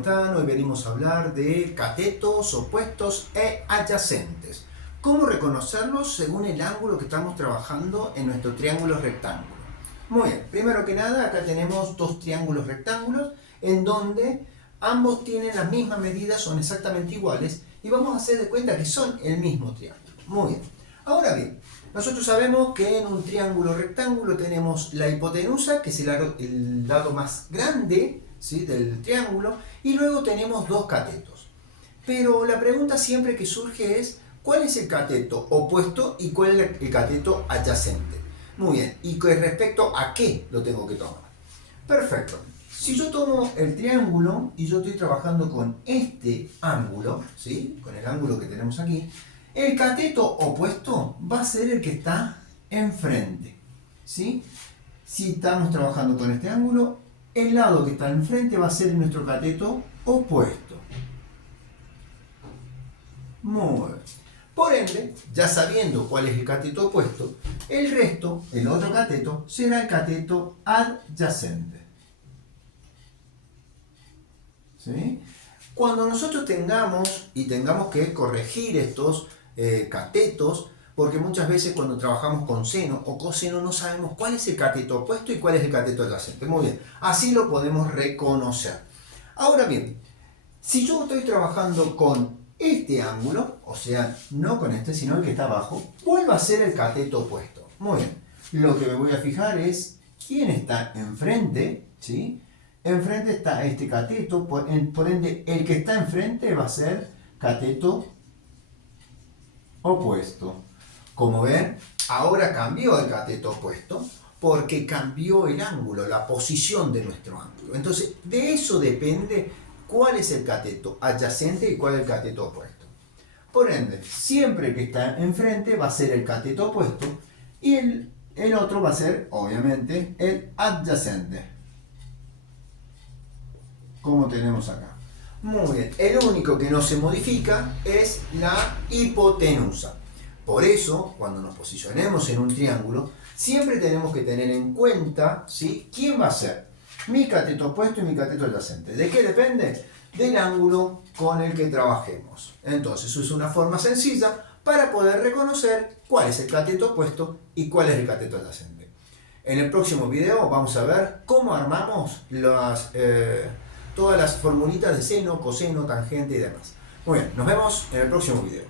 están? Hoy venimos a hablar de catetos, opuestos e adyacentes. ¿Cómo reconocerlos según el ángulo que estamos trabajando en nuestro triángulo rectángulo? Muy bien, primero que nada acá tenemos dos triángulos rectángulos en donde ambos tienen la misma medida, son exactamente iguales y vamos a hacer de cuenta que son el mismo triángulo. Muy bien, ahora bien, nosotros sabemos que en un triángulo rectángulo tenemos la hipotenusa, que es el lado más grande, ¿sí?, del triángulo, y luego tenemos dos catetos. Pero la pregunta siempre que surge es, ¿cuál es el cateto opuesto y cuál es el cateto adyacente? Muy bien, ¿y con respecto a qué lo tengo que tomar? Perfecto. Si yo tomo el triángulo y yo estoy trabajando con este ángulo, ¿sí?, con el ángulo que tenemos aquí, el cateto opuesto va a ser el que está enfrente, ¿sí? Si estamos trabajando con este ángulo, el lado que está enfrente va a ser nuestro cateto opuesto. Muy bien. Por ende, ya sabiendo cuál es el cateto opuesto, el resto, el otro cateto, será el cateto adyacente. ¿Sí? Cuando nosotros tengamos que corregir estos catetos, porque muchas veces cuando trabajamos con seno o coseno no sabemos cuál es el cateto opuesto y cuál es el cateto adyacente. Muy bien, así lo podemos reconocer. Ahora bien, si yo estoy trabajando con este ángulo, o sea, no con este, sino el que está abajo, ¿cuál va a ser el cateto opuesto? Muy bien, lo que me voy a fijar es quién está enfrente, ¿sí? Enfrente está este cateto, por ende, el que está enfrente va a ser cateto opuesto. Como ven, ahora cambió el cateto opuesto porque cambió el ángulo, la posición de nuestro ángulo. Entonces, de eso depende cuál es el cateto adyacente y cuál es el cateto opuesto. Por ende, siempre que está enfrente va a ser el cateto opuesto y el otro va a ser, obviamente, el adyacente. Como tenemos acá. Muy bien, el único que no se modifica es la hipotenusa. Por eso, cuando nos posicionemos en un triángulo, siempre tenemos que tener en cuenta, ¿sí?, quién va a ser mi cateto opuesto y mi cateto adyacente. ¿De qué depende? Del ángulo con el que trabajemos. Entonces, eso es una forma sencilla para poder reconocer cuál es el cateto opuesto y cuál es el cateto adyacente. En el próximo video vamos a ver cómo armamos todas las formulitas de seno, coseno, tangente y demás. Muy bien, nos vemos en el próximo video.